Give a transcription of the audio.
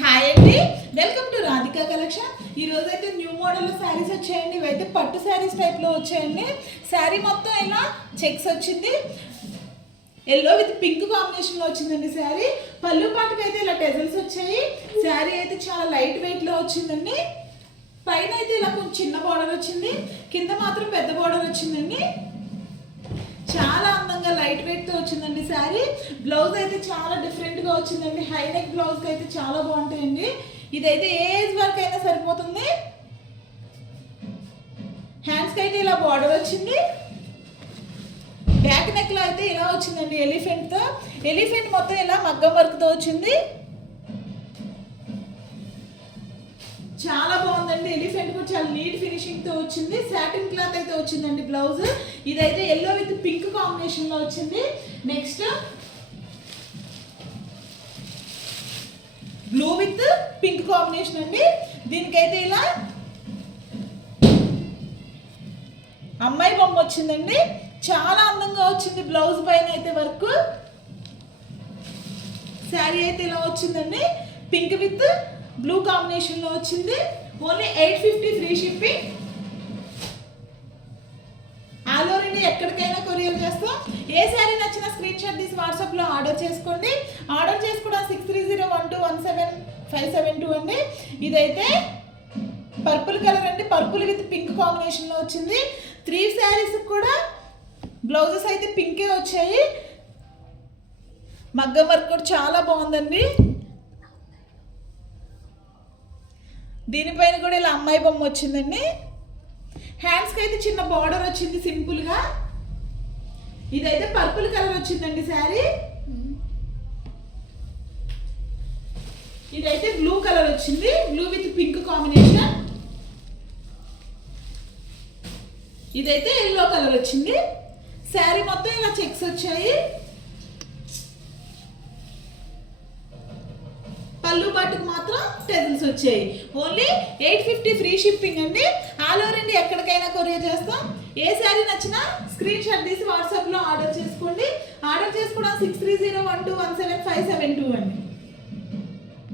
Hi అండి, welcome to Radhika collection. ఈరోజు అయితే న్యూ మోడల్లో శారీస్ వచ్చాయండి. ఇవైతే పట్టు శారీస్ టైప్లో వచ్చాయండి. శారీ మొత్తం ఇలా చెక్స్ వచ్చింది, ఎల్లో విత్ పింక్ కాంబినేషన్లో వచ్చిందండి. శారీ పళ్ళు పాటుకు అయితే ఇలా టెజల్స్ వచ్చాయి. శారీ అయితే చాలా లైట్ వెయిట్లో వచ్చిందండి. పైన అయితే ఇలా కొంచెం చిన్న బార్డర్ వచ్చింది, కింద మాత్రం పెద్ద బార్డర్ వచ్చిందండి. చాలా అందంగా లైట్ వెయిట్తో వచ్చిందండి శారీ. బ్లౌజ్ అయితే చాలా డిఫరెంట్గా వచ్చిందండి. హై నెక్ బ్లౌజ్కి అయితే చాలా బాగుంటాయండి. ఇదైతే ఏ ఏజ్ వరకు అయినా సరిపోతుంది. హ్యాండ్స్కి అయితే ఇలా బార్డర్ వచ్చింది. బ్యాక్ నెక్లో అయితే ఇలా వచ్చిందండి ఎలిఫెంట్తో. ఎలిఫెంట్ మొత్తం ఇలా మగ్గం వర్క్తో వచ్చింది. చాలా బాగుందండి. ఎలిఫెంట్ కూడా చాలా నీట్ ఫినిషింగ్తో వచ్చింది. సాటిన్ క్లాత్ అయితే వచ్చిందండి బ్లౌజ్. ఇదైతే ఎల్లో విత్ పింక్ కాంబినేషన్లో వచ్చింది. Next blue with pink combination అండి. దీనికైతే ఇలా అమ్మాయి బొమ్మ వచ్చిందండి. చాలా అందంగా వచ్చింది. బ్లౌజ్ పైన అయితే వర్క్. శారీ అయితే ఇలా వచ్చిందండి. పింక్ విత్ బ్లూ కాంబినేషన్లో వచ్చింది. Only 850 free shipping. All over India ఎక్కడికైనా కొరియర్ చేస్తాం. ఏ శారీ నచ్చినా స్క్రీన్ షాట్ తీసి వాట్సాప్లో ఆర్డర్ చేసుకోండి. ఆర్డర్ చేసుకోవడం 6301217572 అండి. ఇదైతే పర్పుల్ కలర్ అండి. పర్పుల్ విత్ పింక్ కాంబినేషన్లో వచ్చింది. 3 శారీస్ కూడా బ్లౌజెస్ అయితే పింకే వచ్చాయి. మగ్గం వర్క్ కూడా చాలా బాగుందండి. దీనిపైన కూడా ఇలా అమ్మాయి బొమ్మ వచ్చిందండి. హ్యాండ్స్కి అయితే చిన్న బార్డర్ వచ్చింది సింపుల్గా. ఇదైతే పర్పుల్ కలర్ వచ్చిందండి శారీ. ఇదైతే బ్లూ కలర్ వచ్చింది, బ్లూ విత్ పింక్ కాంబినేషన్. ఇదైతే ఎల్లో కలర్ వచ్చింది. శారీ మొత్తం ఇలా చెక్స్ వచ్చాయి. పళ్ళు బాటుకు మాత్రం టెజల్స్ వచ్చాయి. ఓన్లీ 850 ఫ్రీ షిప్పింగ్ అండి. ఆల్ ఓవర్ ఇండియా ఎక్కడికైనా కొరియర్ చేస్తాం. ఏ శారీ నచ్చినా స్క్రీన్ షాట్ తీసి వాట్సాప్లో ఆర్డర్ చేసుకోండి. ఆర్డర్ చేసుకోవడం 6301217572 అండి.